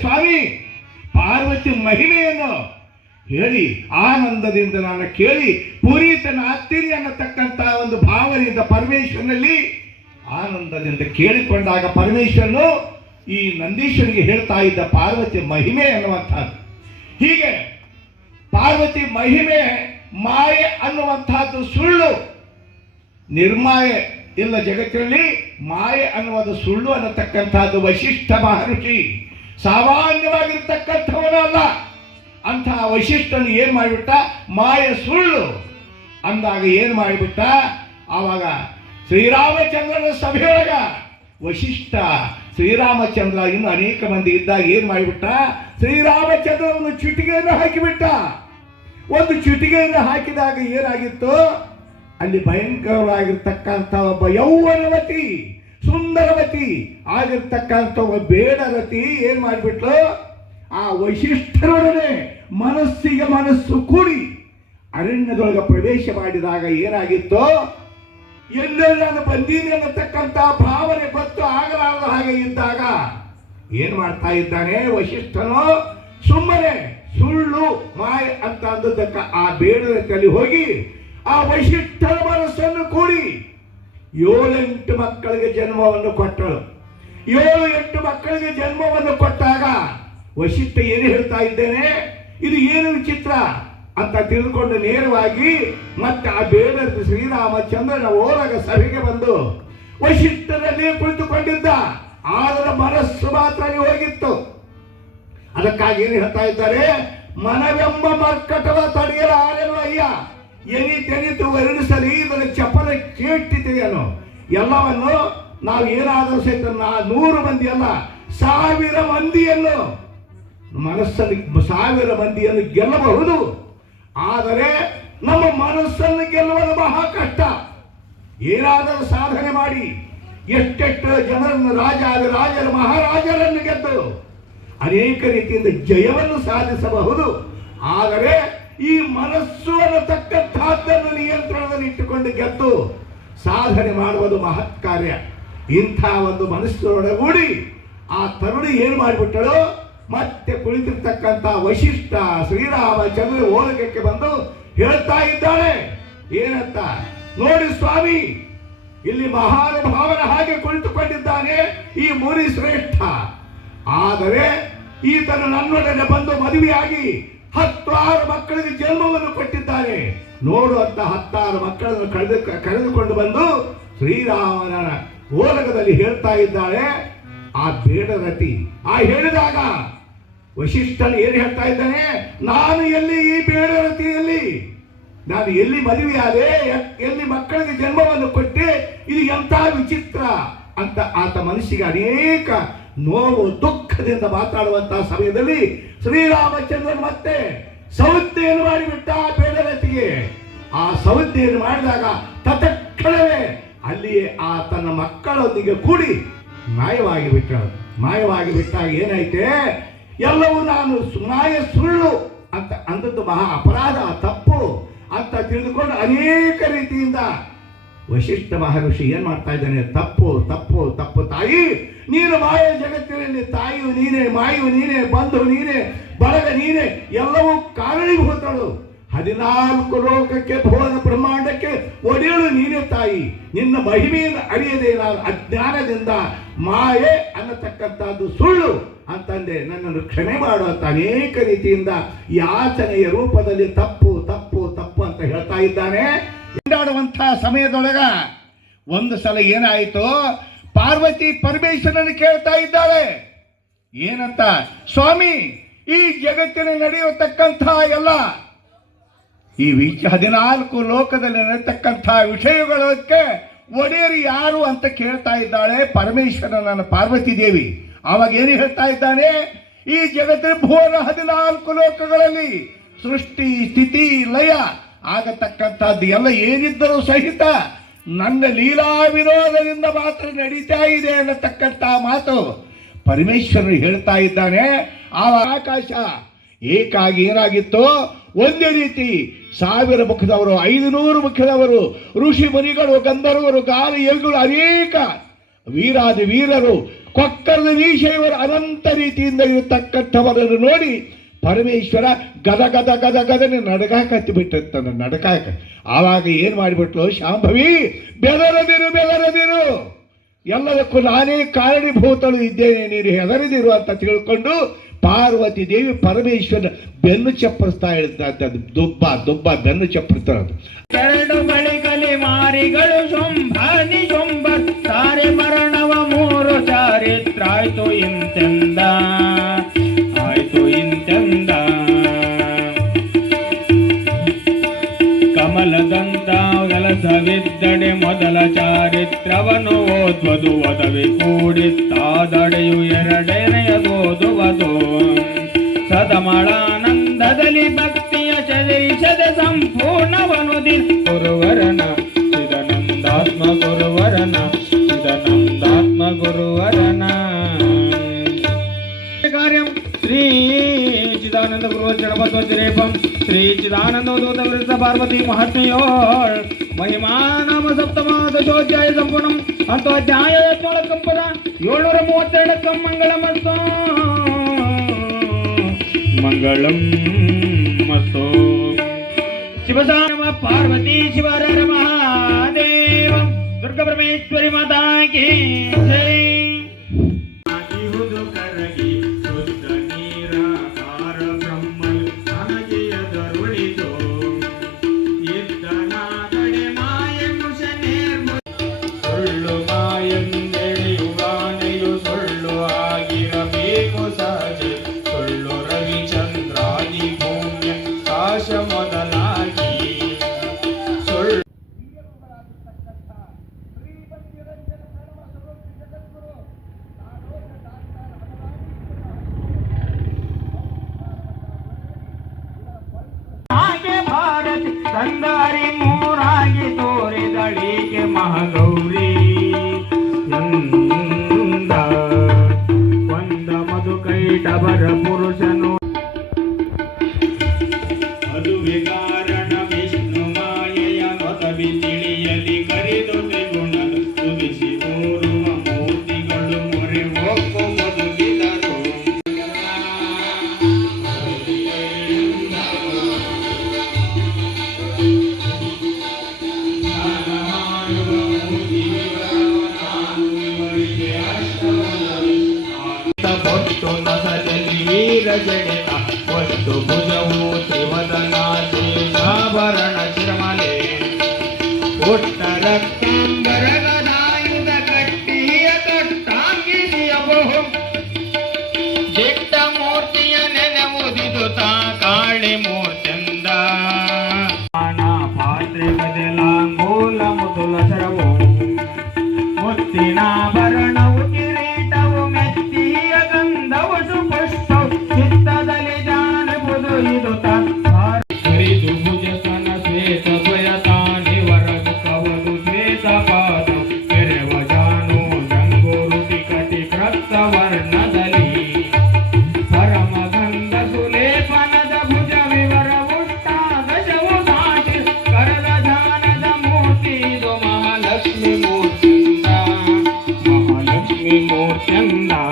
ಸ್ವಾಮಿ, ಪಾರ್ವತಿ ಮಹಿಮೆಯನ್ನು ಹೇಳಿ, ಆನಂದದಿಂದ ನಾನು ಕೇಳಿ ಪುರೀತನ ಹತ್ತಿರಿ ಅನ್ನತಕ್ಕಂತಹ ಒಂದು ಭಾವನೆಯಿಂದ ಪರಮೇಶ್ವರನಲ್ಲಿ ಆನಂದದಿಂದ ಕೇಳಿಕೊಂಡಾಗ ಪರಮೇಶ್ವರನು ಈ ನಂದೀಶ್ವರಿಗೆ ಹೇಳ್ತಾ ಇದ್ದ ಪಾರ್ವತಿ ಮಹಿಮೆ ಅನ್ನುವಂಥದ್ದು. ಹೀಗೆ ಪಾರ್ವತಿ ಮಹಿಮೆ, ಮಾಯೆ ಅನ್ನುವಂತಹದ್ದು ಸುಳ್ಳು, ನಿರ್ಮಾಯೆ ಇಲ್ಲ ಜಗತ್ತಿನಲ್ಲಿ ಮಾಯೆ ಅನ್ನುವುದು ಸುಳ್ಳು ಅನ್ನತಕ್ಕಂಥದ್ದು ವಶಿಷ್ಠ ಮಹರ್ಷಿ ಸಾಮಾನ್ಯವಾಗಿರ್ತಕ್ಕಂಥವನು ಅಲ್ಲ ಅಂತಹ ವಶಿಷ್ಠನು ಏನು ಮಾಡಿಬಿಟ್ಟ? ಮಾಯ ಸುಳ್ಳು. ಅಂದಾಗ ಏನು ಮಾಡಿಬಿಟ್ಟ? ಆವಾಗ ಶ್ರೀರಾಮಚಂದ್ರನ ಸಭೆಯೊಳಗ ವಶಿಷ್ಠ ಶ್ರೀರಾಮಚಂದ್ರ ಇನ್ನು ಅನೇಕ ಮಂದಿ ಇದ್ದಾಗ ಏನು ಮಾಡಿಬಿಟ್ಟ? ಒಂದು ಚುಟಿಗೆಯನ್ನು ಹಾಕಿಬಿಟ್ಟ. ಒಂದು ಚುಟಿಗೆಯನ್ನು ಹಾಕಿದಾಗ ಏನಾಗಿತ್ತು? ಅಲ್ಲಿ ಭಯಂಕರವಾಗಿರ್ತಕ್ಕಂಥ ಒಬ್ಬ ಯೌವನವತಿ ಸುಂದರವತಿ ಆಗಿರ್ತಕ್ಕಂಥ ಬೇಡರತಿ ಏನ್ ಮಾಡಿಬಿಟ್ಲು? ಆ ವೈಶಿಷ್ಠರೊಡನೆ ಮನಸ್ಸಿಗೆ ಮನಸ್ಸು ಕೂಡಿ ಅರಣ್ಯದೊಳಗೆ ಪ್ರವೇಶ ಮಾಡಿದಾಗ ಏನಾಗಿತ್ತೋ? ಎಲ್ಲೆಲ್ಲ ನಾನು ಬಂದೀನಿ ಅನ್ನತಕ್ಕಂಥ ಭಾವನೆ ಗೊತ್ತು ಆಗಲಾರದ ಹಾಗೆ ಇದ್ದಾಗ ಏನ್ ಮಾಡ್ತಾ ಇದ್ದಾನೆ ವಶಿಷ್ಠನು ಸುಮ್ಮನೆ ಸುಳ್ಳು ಮಾಯ ಅಂತ ಅಂದದಕ್ಕ ಆ ಬೇಡದಲ್ಲಿ ಹೋಗಿ ಆ ವಶಿಷ್ಠರ ಮನಸ್ಸನ್ನು ಕೂಡಿ ಏಳೆಂಟು ಮಕ್ಕಳಿಗೆ ಜನ್ಮವನ್ನು ಕೊಟ್ಟಳು. ಏಳು ಎಂಟು ಮಕ್ಕಳಿಗೆ ಜನ್ಮವನ್ನು ಕೊಟ್ಟಾಗ ವಶಿಷ್ಠ ಏನು ಹೇಳ್ತಾ ಇದ್ದೇನೆ? ಇದು ಏನು ವಿಚಿತ್ರ ಅಂತ ತಿಳಿದುಕೊಂಡು ನೇರವಾಗಿ ಮತ್ತೆ ಆ ಬೇಡದ ಶ್ರೀರಾಮಚಂದ್ರನ ಓರಗ ಸಭೆಗೆ ಬಂದು ವಶಿಷ್ಠರಲ್ಲಿ ಕುಳಿತುಕೊಂಡಿದ್ದ. ಆದರ ಮನಸ್ಸು ಮಾತ್ರ ಹೋಗಿತ್ತು. ಅದಕ್ಕಾಗಿ ಏನು ಹೇಳ್ತಾ ಇದ್ದಾರೆ? ಮನವೆಂಬ ಮರ್ಕಟವ ತಡೆ ಎನಿತೆನಿತು ಸರಿ ಇದರ ಚಪಲ ಕೇಟ್ಟಿದೆಯನು ಎಲ್ಲವನ್ನು ನಾವು ಏನಾದರೂ ಸಹಿತ ನೂರು ಮಂದಿ ಅಲ್ಲ, ಸಾವಿರ ಮಂದಿಯನ್ನು ಮನಸ್ಸಲ್ಲಿ ಸಾವಿರ ಮಂದಿಯನ್ನು ಗೆಲ್ಲಬಹುದು. ಆದರೆ ನಮ್ಮ ಮನಸ್ಸನ್ನು ಗೆಲ್ಲುವುದು ಬಹಳ ಕಷ್ಟ. ಏನಾದರೂ ಸಾಧನೆ ಮಾಡಿ, ಎಷ್ಟೆಷ್ಟು ಜನರನ್ನು ರಾಜ ರಾಜರು, ಮಹಾರಾಜರನ್ನು ಗೆದ್ದು ಅನೇಕ ರೀತಿಯಿಂದ ಜಯವನ್ನು ಸಾಧಿಸಬಹುದು. ಆದರೆ ಈ ಮನಸ್ಸು ಅನ್ನತಕ್ಕಂಥದ್ದನ್ನು ನಿಯಂತ್ರಣದಲ್ಲಿ ಇಟ್ಟುಕೊಂಡು ಗೆದ್ದು ಸಾಧನೆ ಮಾಡುವುದು ಮಹತ್ ಕಾರ್ಯ. ಇಂಥ ಒಂದು ಮನಸ್ಸಿನೊಡಗೂಡಿ ಆ ತರುಣಿ ಏನು ಮಾಡಿಬಿಟ್ಟಳು? ಮತ್ತೆ ಕುಳಿತಿರ್ತಕ್ಕಂಥ ವಶಿಷ್ಠ ಶ್ರೀರಾಮಚಂದ್ರ ಓಲಕಕ್ಕೆ ಬಂದು ಹೇಳ್ತಾ ಇದ್ದಾಳೆ. ಏನಂತ? ನೋಡಿ ಸ್ವಾಮಿ, ಇಲ್ಲಿ ಮಹಾನುಭಾವನ ಹಾಗೆ ಕುಳಿತುಕೊಂಡಿದ್ದಾನೆ ಈ ಮುನಿ ಶ್ರೇಷ್ಠ ಆದರೆ ಈತನು ನನ್ನೊಡನೆ ಬಂದು ಮದುವೆಯಾಗಿ ಹತ್ತಾರು ಮಕ್ಕಳಿಗೆ ಜನ್ಮವನ್ನು ಕೊಟ್ಟಿದ್ದಾನೆ. ನೋಡುವಂತ ಹತ್ತಾರು ಮಕ್ಕಳನ್ನು ಕಳೆದು ಕರೆದುಕೊಂಡು ಬಂದು ಶ್ರೀರಾಮನ ಓಲಗದಲ್ಲಿ ಹೇಳ್ತಾ ಇದ್ದಾಳೆ, ಆ ಬೇಡರತಿ ಆ ಹೇಳಿದಾಗ ವಶಿಷ್ಠನು ಏನು ಹೇಳ್ತಾ ಇದ್ದಾನೆ, ನಾನು ಎಲ್ಲಿ ಈ ಬೇಡರತಿಯಲ್ಲಿ ನಾನು ಎಲ್ಲಿ ಮದುವೆಯಾದೆ? ಎಲ್ಲಿ ಮಕ್ಕಳಿಗೆ ಜನ್ಮವನ್ನು ಕೊಟ್ಟೆ? ಇದು ಎಂಥ ವಿಚಿತ್ರ ಅಂತ ಆತ ಮನಸ್ಸಿಗೆ ಅನೇಕ ನೋವು, ದುಃಖದಿಂದ ಮಾತಾಡುವಂತಹ ಸಮಯದಲ್ಲಿ ಶ್ರೀರಾಮಚಂದ್ರನ್ ಮತ್ತೆ ಸೌದ್ಯೆಯನ್ನು ಮಾಡಿಬಿಟ್ಟ ಬೇಡರತಿಗೆ ಆ ಸೌದ್ಯೆಯನ್ನು ಮಾಡಿದಾಗ ತತಕ್ಷಣವೇ ಅಲ್ಲಿಯೇ ಆ ತನ್ನ ಮಕ್ಕಳೊಂದಿಗೆ ಕೂಡಿ ಮಾಯವಾಗಿ ಬಿಟ್ಟ ಮಾಯವಾಗಿ ಬಿಟ್ಟಾಗ ಏನೈತೆ ಎಲ್ಲವೂ ನಾನು ಮಾಯ ಸುಳ್ಳು ಅಂತ ಅಂದದ್ದು ಮಹಾ ಅಪರಾಧ ತಪ್ಪು ಅಂತ ತಿಳಿದುಕೊಂಡು ಅನೇಕ ರೀತಿಯಿಂದ ವಶಿಷ್ಠ ಮಹರ್ಷಿ ಏನು ಮಾಡ್ತಾ ಇದ್ದಾನೆ? ತಪ್ಪು ತಪ್ಪು ತಪ್ಪು ತಾಯಿ, ನೀನು ಮಾಯ ಜಗತ್ತಿನಲ್ಲಿ ತಾಯಿಯು ನೀನೇ ಮಾಯು ನೀನೇ, ಬಂಧು ನೀನೇ, ಬಳಗ ನೀನೇ, ಎಲ್ಲವೂ ಕಾರಣೀಭೂತಳು ಹದಿನಾಲ್ಕು ಲೋಕಕ್ಕೆ ಭುವನ ಬ್ರಹ್ಮಾಂಡಕ್ಕೆ ಒಡೆಯಲು ನೀನೇ ತಾಯಿ. ನಿನ್ನ ಮಹಿಮೆಯಿಂದ ಅರಿಯದೆ ನಾನು ಅಜ್ಞಾನದಿಂದ ಮಾಯೆ ಅನ್ನತಕ್ಕಂಥದ್ದು ಸುಳ್ಳು ಅಂತಂದೆ. ನನ್ನನ್ನು ಕ್ಷಮೆ ಮಾಡುವಂತ ಅನೇಕ ರೀತಿಯಿಂದ ಯಾಚನೆಯ ರೂಪದಲ್ಲಿ ತಪ್ಪು ತಪ್ಪು ತಪ್ಪು ಅಂತ ಹೇಳ್ತಾ ಇದ್ದಾನೆ. ಎಂದಾಡುವಂತಹ ಸಮಯದೊಳಗ ಒಂದು ಸಲ ಏನಾಯಿತು ಪಾರ್ವತಿ ಪರಮೇಶ್ವರನ ಕೇಳ್ತಾ ಇದ್ದಾಳೆ. ಏನಂತ, ಸ್ವಾಮಿ, ಈ ಜಗತ್ತಿನ ನಡೆಯತಕ್ಕಂತಹ ಎಲ್ಲ ಈ ವಿಚ, ಹದಿನಾಲ್ಕು ಲೋಕದಲ್ಲಿ ನಡೆತಕ್ಕಂಥ ವಿಷಯಗಳಕ್ಕೆ ಒಡೆಯರು ಯಾರು ಅಂತ ಕೇಳ್ತಾ ಇದ್ದಾಳೆ ಪರಮೇಶ್ವರ ನನ್ನ ಪಾರ್ವತಿ ದೇವಿ. ಅವಾಗ ಏನು ಹೇಳ್ತಾ ಇದ್ದಾನೆ, ಈ ಜಗತ್ತಿನ ಭುವನ ಹದಿನಾಲ್ಕು ಲೋಕಗಳಲ್ಲಿ ಸೃಷ್ಟಿ, ಸ್ಥಿತಿ, ಲಯ ಆಗತಕ್ಕಂಥದ್ದು ಎಲ್ಲ ಏನಿದ್ದರೂ ಸಹಿತ ನನ್ನ ಲೀಲಾ ವಿರೋಧದಿಂದ ಮಾತ್ರ ನಡೀತಾ ಇದೆ ಅನ್ನತಕ್ಕಂಥ ಮಾತು ಪರಮೇಶ್ವರನು ಹೇಳ್ತಾ ಇದ್ದಾನೆ. ಆ ಆಕಾಶ ಏಕಾಗಿ ಏನಾಗಿತ್ತು ಒಂದೇ ರೀತಿ ಸಾವಿರ ಮುಖದವರು ಐದು ನೂರು ಮುಖದವರು, ಋಷಿ ಮುನಿಗಳು, ಗಂಧರ್ವರು ಗಾಲಿ ಎಲ್ಗಳು ಅನೇಕ ವೀರಾದಿ ವೀರರು, ಕೊಕ್ಕರದ ವೀಶೈವರು ಅನಂತ ರೀತಿಯಿಂದ ಇರತಕ್ಕಂಥವರನ್ನು ನೋಡಿ ಪರಮೇಶ್ವರ ಗದ ಗದ ಗದ ಗದನೆ ನಡಗಾಕತ್ತಿ ಬಿಟ್ಟಿರ್ತಾನ ನಡಕಾಕ ಆವಾಗ ಏನು ಮಾಡಿಬಿಟ್ಲು? ಶಾಂಭವಿ, ಬೆದರದಿರು ಬೆದರದಿರು. ಎಲ್ಲದಕ್ಕೂ ನಾನೇ ಕಾರಣೀಭೂತಳು ಇದ್ದೇನೆ, ನೀನು ಹೆದರದಿರು ಅಂತ ತಿಳ್ಕೊಂಡು ಪಾರ್ವತಿ ದೇವಿ ಪರಮೇಶ್ವರ ಬೆನ್ನು ಚಪ್ಪರಿಸ್ತಾ ಇರ್ತದೆ ಅದು ದುಬ್ಬ ದುಬ್ಬ ಬೆನ್ನು ಚಪ್ಪರಿಸ್ತಾರದು ಎರಡು ಬಳಿಗಲಿ ಮಾರಿಗಳು ಶೊಂಭನಿ ಸುಂಬ ಮರಣವ ಮೂರು ಚಾರಿತ್ರ ಆಯ್ತು ಚಾರಿತ್ರವನು ಓದ್ವದು ಒದವಿ ಕೂಡಿತ್ತಾದಡೆಯು ಎರಡನೆಯದೋದುವುದು ಸದಮಳಾನಂದದಲ್ಲಿ ಭಕ್ತಿಯ ಚದರಿಸದೆ ಸಂಪೂರ್ಣವನುದಿ ಗುರುವರನ ಚಿದನಂದಾತ್ಮ ಗುರುವರನ ಚಿದನಂದಾತ್ಮ ಗುರುವರನ ಕಾರ್ಯಂ ಶ್ರೀ ಚಿದಾನಂದ ಗುರು ಜಡಪತ್ವಜ್ರೇಪಂ ಶ್ರೀ ಚಿದಾನಂದ ದೂತ ವಿರುದ್ಧ ಪಾರ್ವತಿ ಮಹಾತ್ಮೆಯೋಳ್ ಮಹಿಮಾ ನಾಮ ಸಪ್ತಮ ದಶೋಧ್ಯಾಯ ಸಂಪೂರ್ಣಂ ಅಂತ ಅಧ್ಯಾಯ ಕಂಪದ ಏಳ್ನೂರ ಮೂವತ್ತೆರಡಕ್ಕ ಮಂಗಳ ಮತ್ತು ಮಂಗಳಂ ಮತ್ತು ಶಿವಸಾನಮ ಪಾರ್ವತಿ ಶಿವರ ಮಹಾದೇವ ದುರ್ಗ ಪರಮೇಶ್ವರಿ ಮಾತಾ ಕಿ ಜೈ ಒಟ್ಟು ಭುಜವು ತ್ರಿವದನ ಶೇಷಾಭರಣ ಶಿರಮಲೆ ಒಟ್ಟ ರಕ್ತಾಂಬರಗದಾಯುಧ força é linda.